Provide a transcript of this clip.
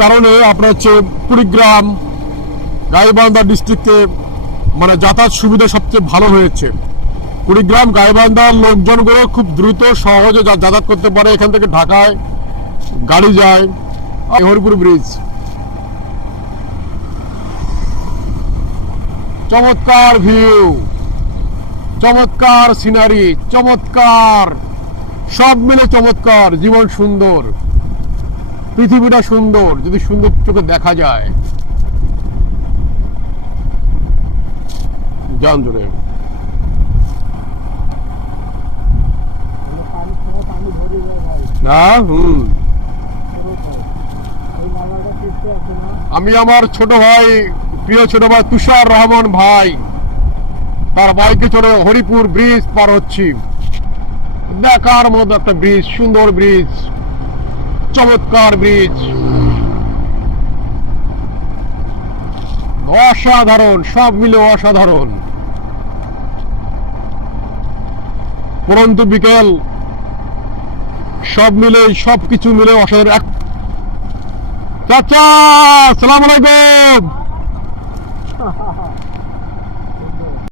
কারণে আপনার হচ্ছে কুড়িগ্রাম গাইবান্ধা ডিস্ট্রিক্টে মানে যাতায়াত সুবিধা সবচেয়ে ভালো হয়েছে। কুড়িগ্রাম গাইবান্ধার লোকজনগুলো খুব দ্রুত সহজে যাতায়াত করতে পারে। এখান থেকে ঢাকায় গাড়ি যায়। হরিপুর ব্রিজ চমৎকার ভিউ, চমৎকার সিনারি, চমৎকার সব মিলে চমৎকার। জীবন সুন্দর, পৃথিবীটা সুন্দর যদি সুন্দর চোখে দেখা যায়। জান জোরে না। আমি আমার ছোট ভাই, প্রিয় ছোট ভাই তুষার রহমান ভাই, তার বাইকে চড়ে হরিপুর ব্রিজ পার হচ্ছি। দেখার মতো একটা ব্রিজ, সুন্দর ব্রিজ, চমৎকার ব্রিজ, অসাধারণ, সব মিলে অসাধারণ। পরন্ত বিকেল, সব মিলে সবকিছু মিলে অসাধারণ। চাচা আসসালামু আলাইকুম।